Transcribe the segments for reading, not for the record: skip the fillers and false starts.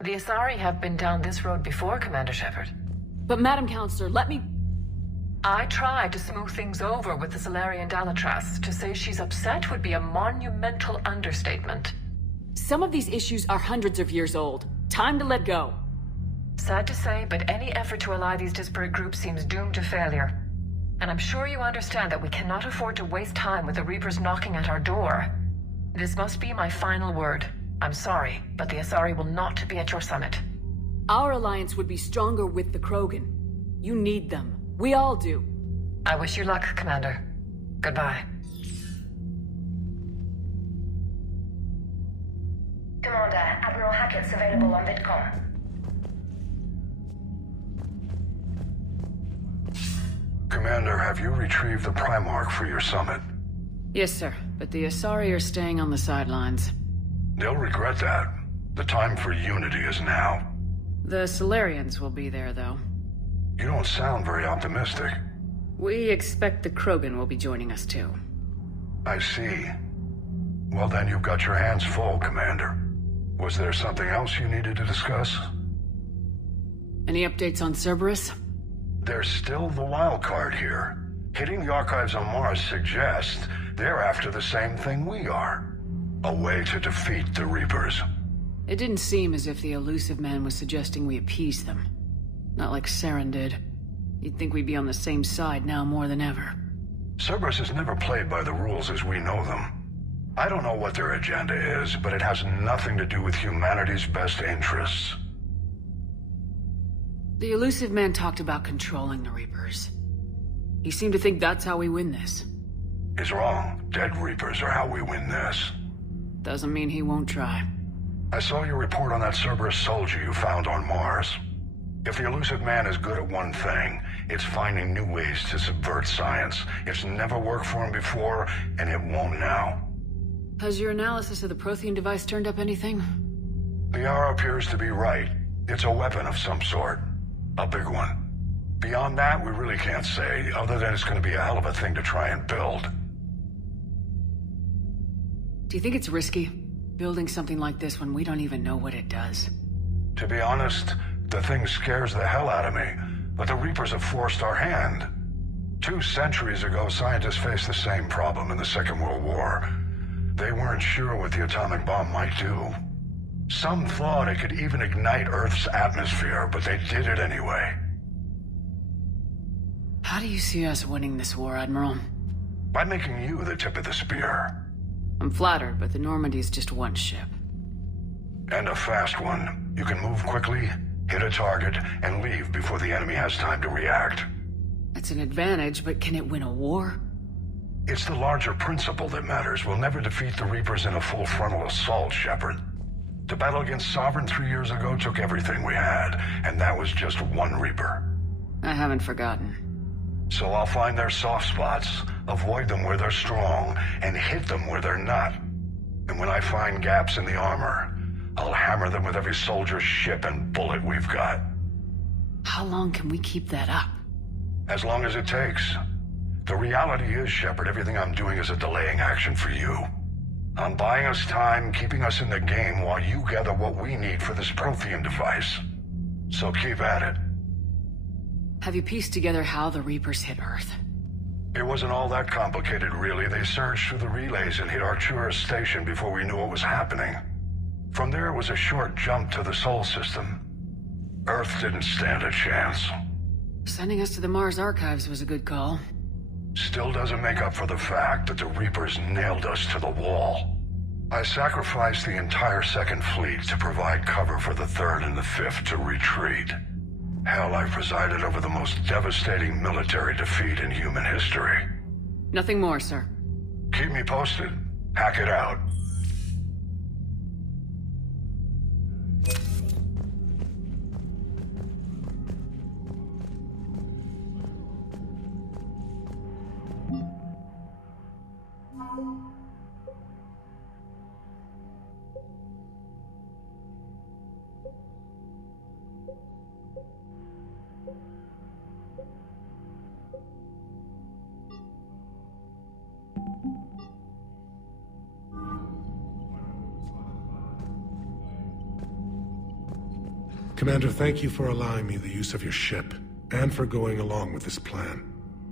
The Asari have been down this road before, Commander Shepard. But Madam Counselor, let me... I tried to smooth things over with the Salarian Dalatras. To say she's upset would be a monumental understatement. Some of these issues are hundreds of years old. Time to let go. Sad to say, but any effort to ally these disparate groups seems doomed to failure. And I'm sure you understand that we cannot afford to waste time with the Reapers knocking at our door. This must be my final word. I'm sorry, but the Asari will not be at your summit. Our alliance would be stronger with the Krogan. You need them. We all do. I wish you luck, Commander. Goodbye. Commander, Admiral Hackett's available on VidComm. Commander, have you retrieved the Primarch for your summit? Yes, sir. But the Asari are staying on the sidelines. They'll regret that. The time for unity is now. The Solarians will be there, though. You don't sound very optimistic. We expect the Krogan will be joining us, too. I see. Well, then you've got your hands full, Commander. Was there something else you needed to discuss? Any updates on Cerberus? There's still the wild card here. Hitting the archives on Mars suggests they're after the same thing we are. A way to defeat the Reapers. It didn't seem as if the elusive man was suggesting we appease them. Not like Saren did. You'd think we'd be on the same side now more than ever. Cerberus has never played by the rules as we know them. I don't know what their agenda is, but it has nothing to do with humanity's best interests. The elusive man talked about controlling the Reapers. He seemed to think that's how we win this. He's wrong. Dead Reapers are how we win this. Doesn't mean he won't try. I saw your report on that Cerberus soldier you found on Mars. If the elusive man is good at one thing, it's finding new ways to subvert science. It's never worked for him before, and it won't now. Has your analysis of the Prothean device turned up anything? The R appears to be right. It's a weapon of some sort. A big one. Beyond that, we really can't say, other than it's going to be a hell of a thing to try and build. Do you think it's risky, building something like this when we don't even know what it does? To be honest, the thing scares the hell out of me, but the Reapers have forced our hand. 2 centuries ago, scientists faced the same problem in the Second World War. They weren't sure what the atomic bomb might do. Some thought it could even ignite Earth's atmosphere, but they did it anyway. How do you see us winning this war, Admiral? By making you the tip of the spear. I'm flattered, but the Normandy's just one ship. And a fast one. You can move quickly, hit a target, and leave before the enemy has time to react. That's an advantage, but can it win a war? It's the larger principle that matters. We'll never defeat the Reapers in a full frontal assault, Shepard. The battle against Sovereign 3 years ago took everything we had, and that was just one Reaper. I haven't forgotten. So I'll find their soft spots, avoid them where they're strong, and hit them where they're not. And when I find gaps in the armor, I'll hammer them with every soldier, ship, and bullet we've got. How long can we keep that up? As long as it takes. The reality is, Shepard, everything I'm doing is a delaying action for you. I'm buying us time, keeping us in the game while you gather what we need for this Prothean device. So keep at it. Have you pieced together how the Reapers hit Earth? It wasn't all that complicated, really. They surged through the relays and hit Artura's station before we knew what was happening. From there, it was a short jump to the Sol system. Earth didn't stand a chance. Sending us to the Mars archives was a good call. Still doesn't make up for the fact that the Reapers nailed us to the wall. I sacrificed the entire Second Fleet to provide cover for the Third and the Fifth to retreat. Hell, I presided over the most devastating military defeat in human history. Nothing more, sir. Keep me posted. Hack it out. Commander, thank you for allowing me the use of your ship, and for going along with this plan.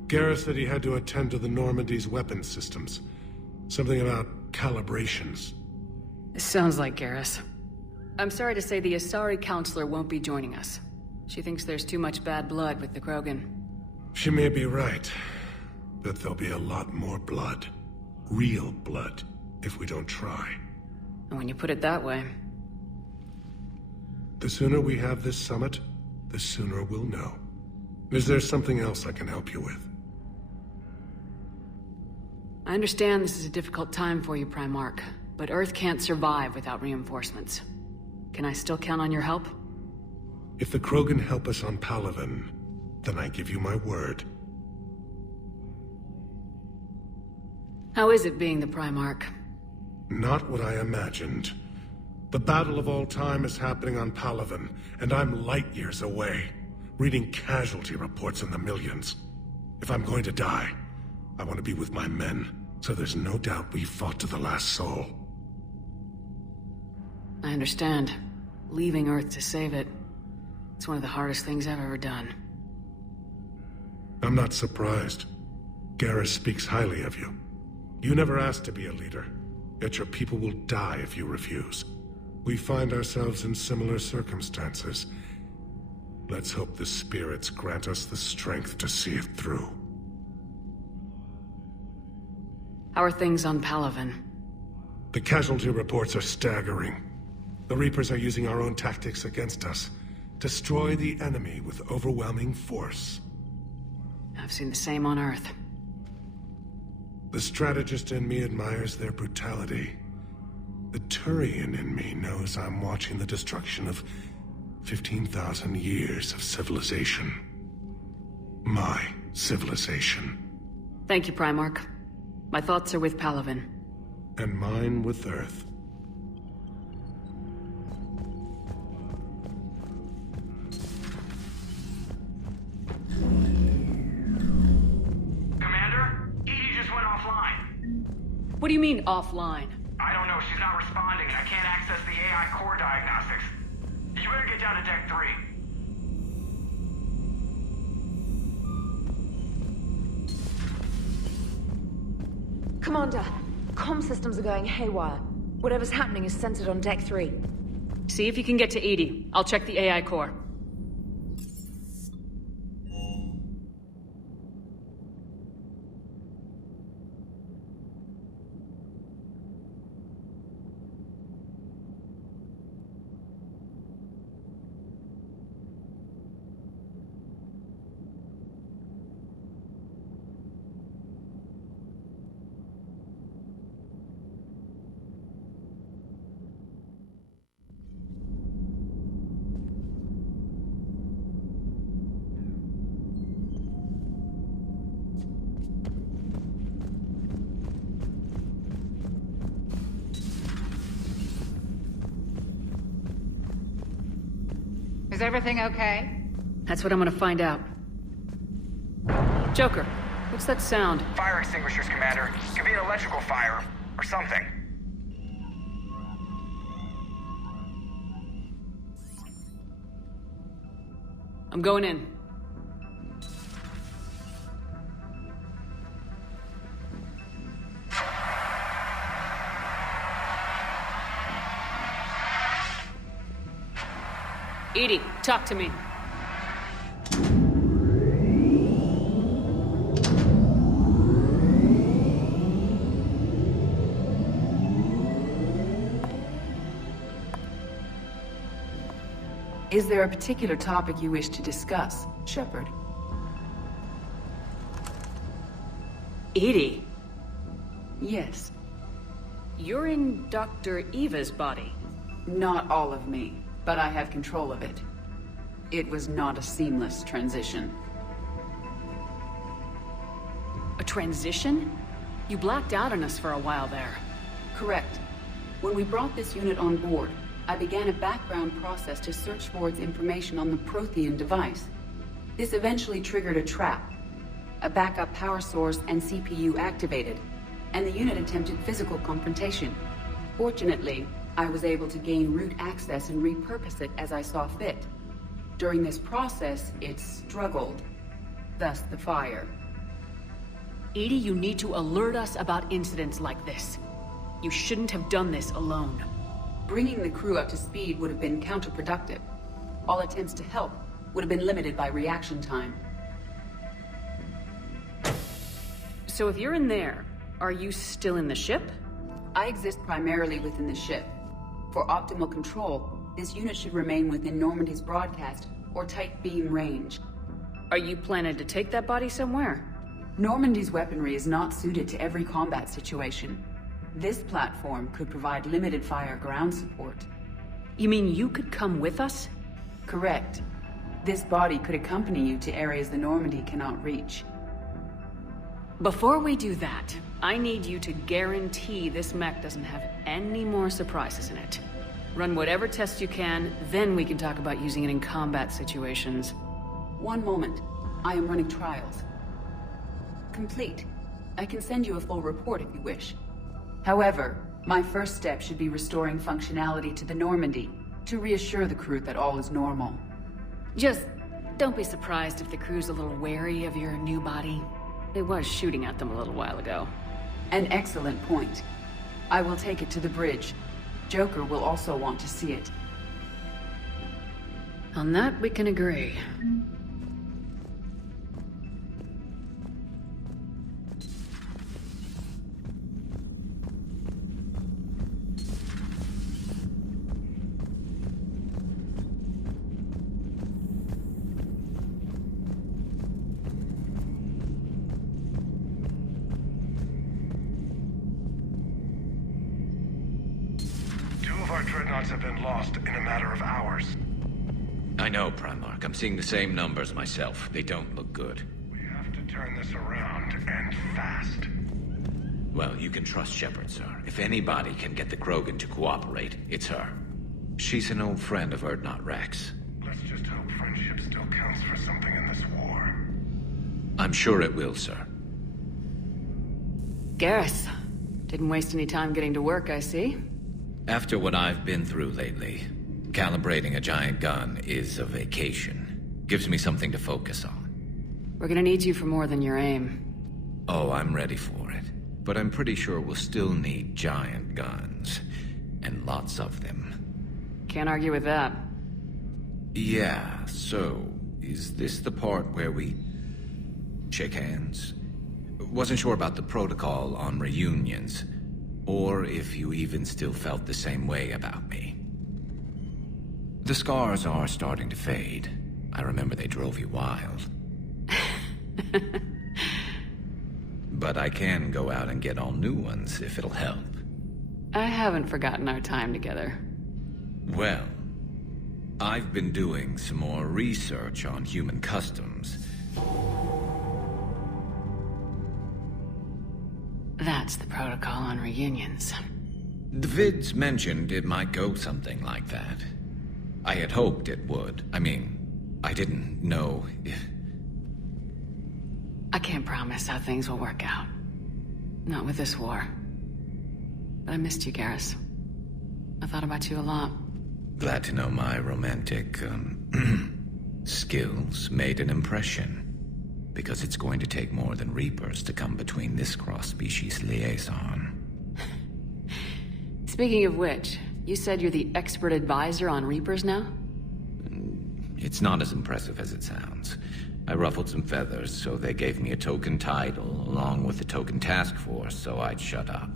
Garrus said he had to attend to the Normandy's weapons systems. Something about calibrations. This sounds like Garrus. I'm sorry to say the Asari Counselor won't be joining us. She thinks there's too much bad blood with the Krogan. She may be right, but there'll be a lot more blood. Real blood, if we don't try. And when you put it that way... The sooner we have this summit, the sooner we'll know. Is there something else I can help you with? I understand this is a difficult time for you, Primarch, but Earth can't survive without reinforcements. Can I still count on your help? If the Krogan help us on Palaven, then I give you my word. How is it being the Primarch? Not what I imagined. The battle of all time is happening on Palaven, and I'm light years away, reading casualty reports in the millions. If I'm going to die, I want to be with my men, so there's no doubt we fought to the last soul. I understand. Leaving Earth to save it. It's one of the hardest things I've ever done. I'm not surprised. Garrus speaks highly of you. You never asked to be a leader, yet your people will die if you refuse. We find ourselves in similar circumstances. Let's hope the spirits grant us the strength to see it through. How are things on Palaven? The casualty reports are staggering. The Reapers are using our own tactics against us. Destroy the enemy with overwhelming force. I've seen the same on Earth. The strategist in me admires their brutality. The Turian in me knows I'm watching the destruction of 15,000 years of civilization. My civilization. Thank you, Primarch. My thoughts are with Palaven. And mine with Earth. Commander? Edie just went offline. What do you mean, offline? I don't know, she's not responding, and I can't access the AI core diagnostics. You better get down to Deck 3. Commander, comm systems are going haywire. Whatever's happening is centered on Deck 3. See if you can get to Edie. I'll check the AI core. Is everything okay? That's what I'm gonna find out. Joker, what's that sound? Fire extinguishers, Commander. Could be an electrical fire, or something. I'm going in. Edie, talk to me. Is there a particular topic you wish to discuss, Shepard? Edie, Yes. you're in Dr. Eva's body. Not all of me, but I have control of it. It was not a seamless transition. A transition? You blacked out on us for a while there. Correct. When we brought this unit on board, I began a background process to search for its information on the Prothean device. This eventually triggered a trap. A backup power source and CPU activated, and the unit attempted physical confrontation. Fortunately, I was able to gain root access and repurpose it as I saw fit. During this process, it struggled. Thus the fire. EDI, you need to alert us about incidents like this. You shouldn't have done this alone. Bringing the crew up to speed would have been counterproductive. All attempts to help would have been limited by reaction time. So if you're in there, are you still in the ship? I exist primarily within the ship. For optimal control, this unit should remain within Normandy's broadcast or tight beam range. Are you planning to take that body somewhere? Normandy's weaponry is not suited to every combat situation. This platform could provide limited fire ground support. You mean you could come with us? Correct. This body could accompany you to areas the Normandy cannot reach. Before we do that, I need you to guarantee this mech doesn't have any more surprises in it. Run whatever tests you can, then we can talk about using it in combat situations. One moment. I am running trials. Complete. I can send you a full report if you wish. However, my first step should be restoring functionality to the Normandy, to reassure the crew that all is normal. Just don't be surprised if the crew's a little wary of your new body. It was shooting at them a little while ago. An excellent point. I will take it to the bridge. Joker will also want to see it. On that, we can agree. Our dreadnoughts have been lost in a matter of hours. I know, Primarch. I'm seeing the same numbers myself. They don't look good. We have to turn this around, and fast. Well, you can trust Shepard, sir. If anybody can get the Krogan to cooperate, it's her. She's an old friend of Urdnot Rex. Let's just hope friendship still counts for something in this war. I'm sure it will, sir. Garrus. Didn't waste any time getting to work, I see. After what I've been through lately, calibrating a giant gun is a vacation. Gives me something to focus on. We're gonna need you for more than your aim. Oh, I'm ready for it. But I'm pretty sure we'll still need giant guns. And lots of them. Can't argue with that. Yeah, so, is this the part where we shake hands? Wasn't sure about the protocol on reunions. Or if you even still felt the same way about me. The scars are starting to fade. I remember they drove you wild. But I can go out and get all new ones if it'll help. I haven't forgotten our time together. Well, I've been doing some more research on human customs. That's the protocol on reunions. The vids mentioned it might go something like that. I had hoped it would. I mean, I didn't know if... I can't promise how things will work out. Not with this war. But I missed you, Garrus. I thought about you a lot. Glad to know my romantic, skills made an impression. Because it's going to take more than Reapers to come between this cross-species liaison. Speaking of which, you said you're the expert advisor on Reapers now? It's not as impressive as it sounds. I ruffled some feathers, so they gave me a token title, along with a token task force, so I'd shut up.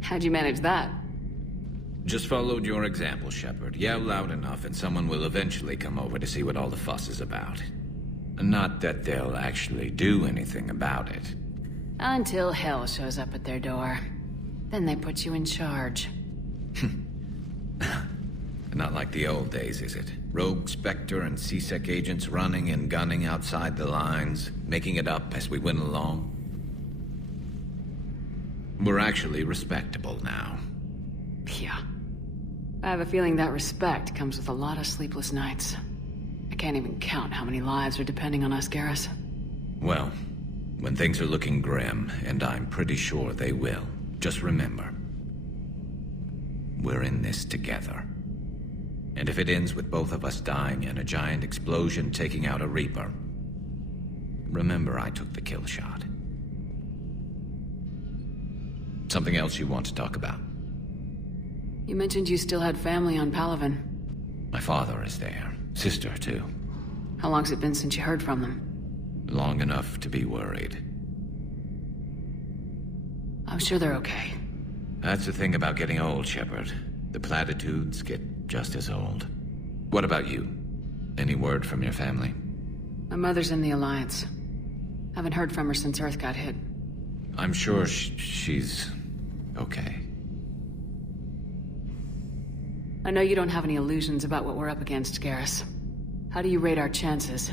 How'd you manage that? Just followed your example, Shepard. Yell loud enough and someone will eventually come over to see what all the fuss is about. Not that they'll actually do anything about it. Until hell shows up at their door. Then they put you in charge. Not like the old days, is it? Rogue Spectre and C-Sec agents running and gunning outside the lines, making it up as we went along. We're actually respectable now. Yeah. I have a feeling that respect comes with a lot of sleepless nights. I can't even count how many lives are depending on us, Garrus. Well, when things are looking grim, and I'm pretty sure they will, just remember, we're in this together. And if it ends with both of us dying in a giant explosion taking out a Reaper, remember I took the kill shot. Something else you want to talk about? You mentioned you still had family on Palaven. My father is there. Sister, too. How long's it been since you heard from them? Long enough to be worried. I'm sure they're okay. That's the thing about getting old, Shepard. The platitudes get just as old. What about you? Any word from your family? My mother's in the Alliance. Haven't heard from her since Earth got hit. I'm sure she's okay. I know you don't have any illusions about what we're up against, Garrus. How do you rate our chances?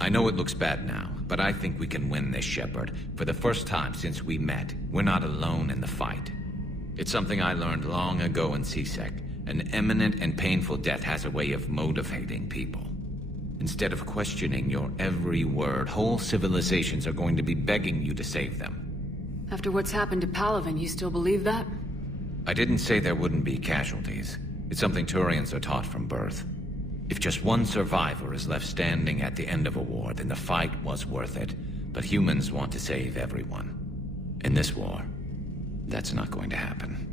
I know it looks bad now, but I think we can win this, Shepard. For the first time since we met, we're not alone in the fight. It's something I learned long ago in C-Sec. An imminent and painful death has a way of motivating people. Instead of questioning your every word, whole civilizations are going to be begging you to save them. After what's happened to Palaven, you still believe that? I didn't say there wouldn't be casualties. It's something Turians are taught from birth. If just one survivor is left standing at the end of a war, then the fight was worth it. But humans want to save everyone. In this war, that's not going to happen.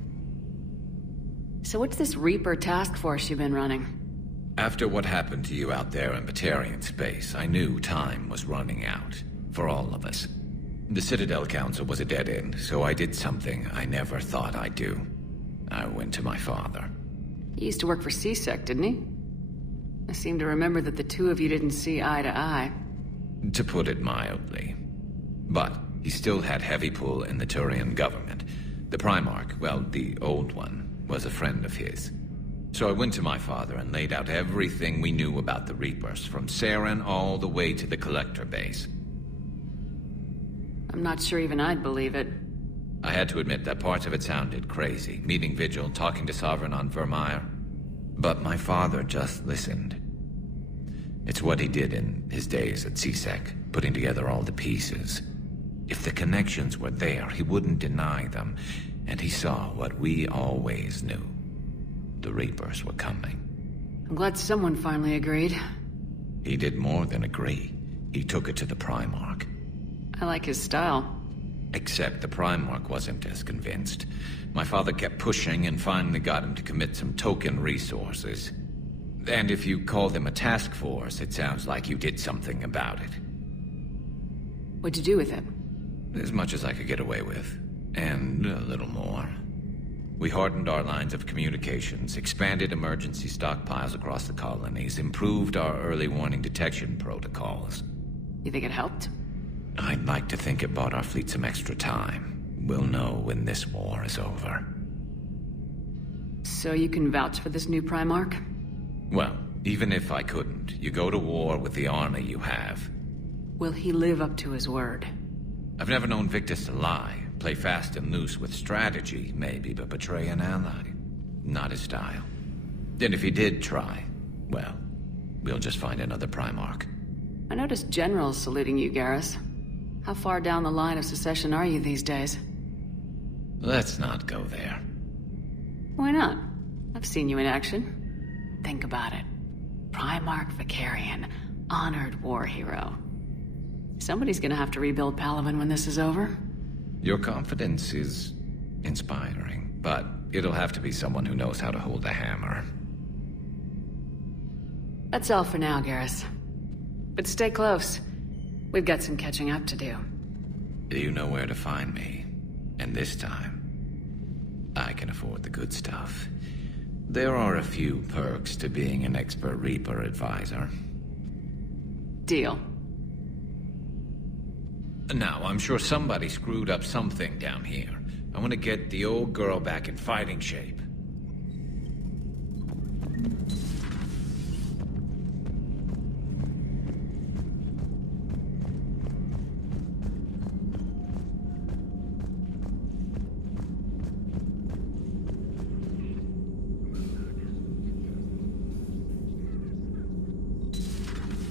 So what's this Reaper task force you've been running? After what happened to you out there in Batarian space, I knew time was running out. For all of us. The Citadel Council was a dead end, so I did something I never thought I'd do. I went to my father. He used to work for C-Sec, didn't he? I seem to remember that the two of you didn't see eye to eye. To put it mildly. But he still had heavy pull in the Turian government. The Primarch, well, the old one, was a friend of his. So I went to my father and laid out everything we knew about the Reapers, from Saren all the way to the Collector base. I'm not sure even I'd believe it. I had to admit that parts of it sounded crazy. Meeting Vigil, talking to Sovereign on Vermeer. But my father just listened. It's what he did in his days at C-Sec, putting together all the pieces. If the connections were there, he wouldn't deny them. And he saw what we always knew. The Reapers were coming. I'm glad someone finally agreed. He did more than agree. He took it to the Primarch. I like his style. Except the Primarch wasn't as convinced. My father kept pushing and finally got him to commit some token resources. And if you call them a task force, it sounds like you did something about it. What'd you do with it? As much as I could get away with. And a little more. We hardened our lines of communications, expanded emergency stockpiles across the colonies, improved our early warning detection protocols. You think it helped? I'd like to think it bought our fleet some extra time. We'll know when this war is over. So you can vouch for this new Primarch? Well, even if I couldn't, you go to war with the army you have. Will he live up to his word? I've never known Victus to lie. Play fast and loose with strategy, maybe, but betray an ally. Not his style. And if he did try, well, we'll just find another Primarch. I noticed generals saluting you, Garrus. How far down the line of secession are you these days? Let's not go there. Why not? I've seen you in action. Think about it. Primarch Vicarian, honored war hero. Somebody's gonna have to rebuild Palaven when this is over. Your confidence is inspiring, but it'll have to be someone who knows how to hold a hammer. That's all for now, Garrus. But stay close. We've got some catching up to do. You know where to find me. And this time, I can afford the good stuff. There are a few perks to being an expert Reaper advisor. Deal. Now, I'm sure somebody screwed up something down here. I want to get the old girl back in fighting shape.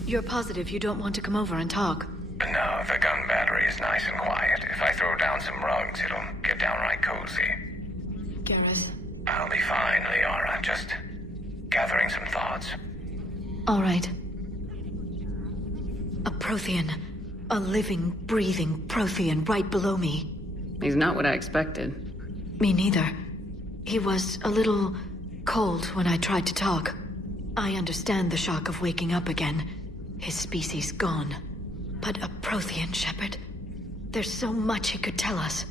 You're positive you don't want to come over and talk? No, the gun battery is nice and quiet. If I throw down some rugs, it'll get downright cozy. Garrus. I'll be fine, Liara. Just gathering some thoughts. All right. A Prothean. A living, breathing Prothean right below me. He's not what I expected. Me neither. He was a little cold when I tried to talk. I understand the shock of waking up again. His species gone. But a Prothean, Shepard? There's so much he could tell us.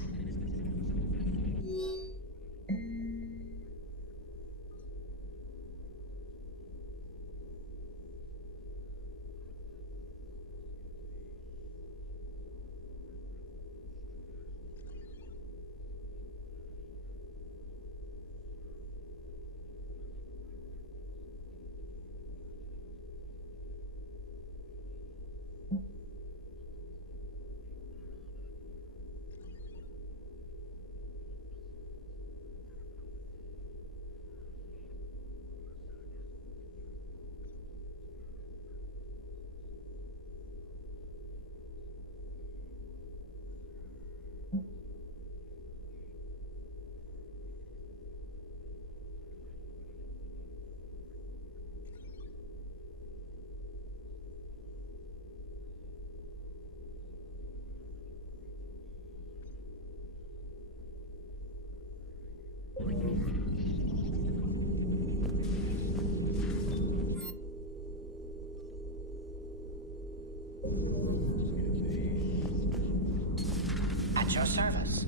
At your service.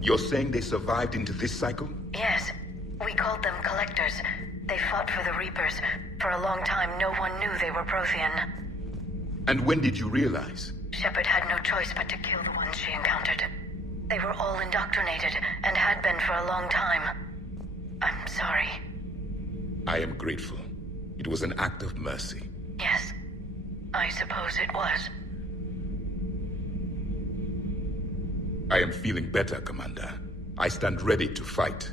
You're saying they survived into this cycle? Yes. We called them Collectors. They fought for the Reapers. For a long time, no one knew they were Prothean. And when did you realize? Shepard had no choice but to kill the ones she encountered. They were all indoctrinated, and had been for a long time. I'm sorry. I am grateful. It was an act of mercy. Yes. I suppose it was. I am feeling better, Commander. I stand ready to fight.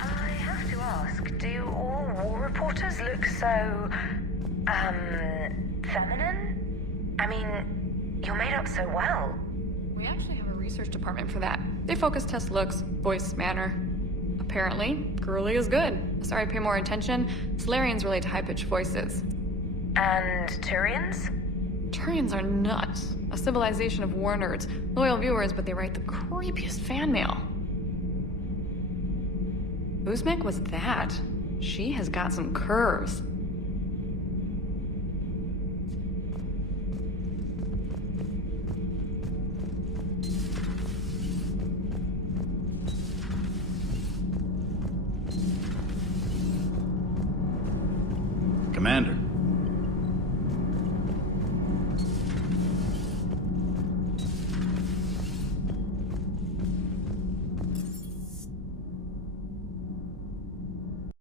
I have to ask, do all war reporters look so, feminine? I mean, you're made up so well. We actually have a research department for that. They focus test looks, voice, manner. Apparently, girly is good. Sorry, pay more attention. Solarians relate to high-pitched voices. And Turians? Turians are nuts. A civilization of war nerds. Loyal viewers, but they write the creepiest fan mail. Uzmek was that? She has got some curves. Commander,